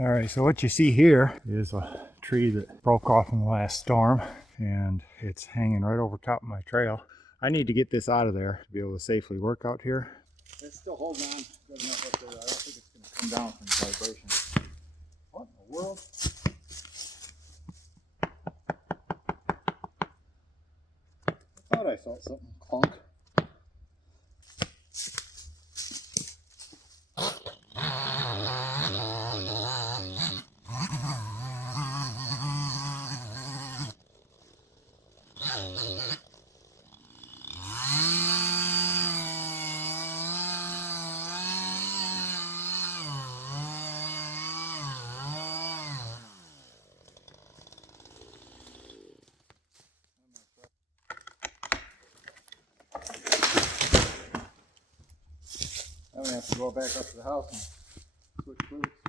All right, so what you see here is a tree that broke off in the last storm, and it's hanging right over top of my trail. I need to get this out of there to be able to safely work out here. It's still holding on good enough up there. I don't think it's going to come down from the vibration. What in the world? I thought I felt something clunk. I'm going to have to go back up to the house and switch boots.